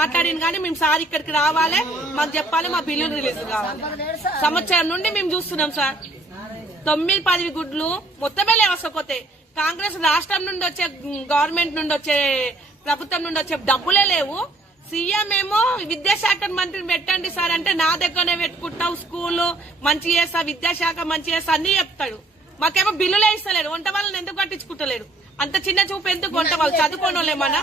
మాట్లాడిన కానీ మేము సార్ ఇక్కడికి రావాలి మాకు చెప్పాలి మా బిల్లులు రిలీజ్ కావాలి. సంవత్సరం నుండి మేము చూస్తున్నాం సార్. తొమ్మిది పది గుడ్లు మొత్తమే లేవసకపోతే కాంగ్రెస్ రాష్ట్రం నుండి వచ్చే గవర్నమెంట్ నుండి వచ్చే ప్రభుత్వం నుండి వచ్చే డబ్బులే లేవు. సీఎం ఏమో విద్యాశాఖ మంత్రిని పెట్టండి సార్ అంటే నా దగ్గరనే పెట్టుకుంటావు స్కూల్ మంచి చేస్తా విద్యాశాఖ మంచి చేస్తా అన్ని చెప్తాడు. మాకేమో బిల్లులే ఇస్తలేడు వంట వాళ్ళని ఎందుకు కట్టించుకుంటలేడు అంత చిన్న చూపు ఎందుకు? వంట వాళ్ళు చదువుకోని వాళ్ళేమన్నా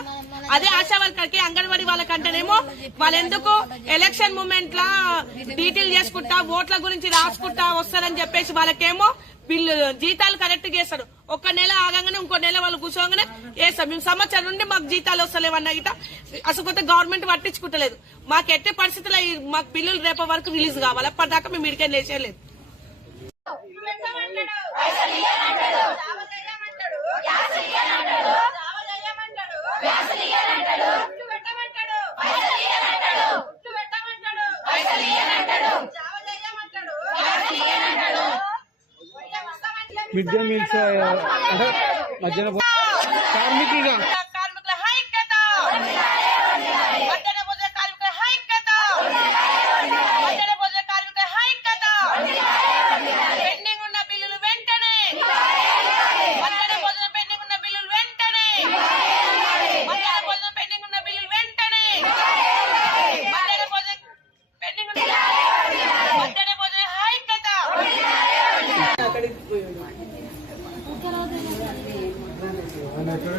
అదే ఆశా వర్కర్కి అంగన్వాడీ వాళ్ళకంటేనేమో వాళ్ళు ఎందుకు ఎలక్షన్ మూమెంట్ లా డీటెయిల్ చేసుకుంటా ఓట్ల గురించి రాసుకుంటా వస్తారని చెప్పేసి వాళ్ళకేమో బిల్లు జీతాలు కరెక్ట్ చేస్తారు. ఒక నెల ఆగంగానే ఇంకో నెల వాళ్ళు కూర్చోగానే వేస్తాం మేము సంవత్సరం నుండి మాకు జీతాలు వస్తలేవన్న గిట అసలు కొత్త గవర్నమెంట్ పట్టించుకుంటలేదు. మాకు ఎట్టే పరిస్థితుల్లో మాకు బిల్లులు రేపటి వరకు రిలీజ్ కావాలి. అప్పటిదాకా మేము ఇడికే లేచేయలేదు పెట్టమంటాడు. మిడ్ డే మీల్స్ అంటే మధ్యాహ్నం కార్మికులుగా. ఆయన ఎక్కడ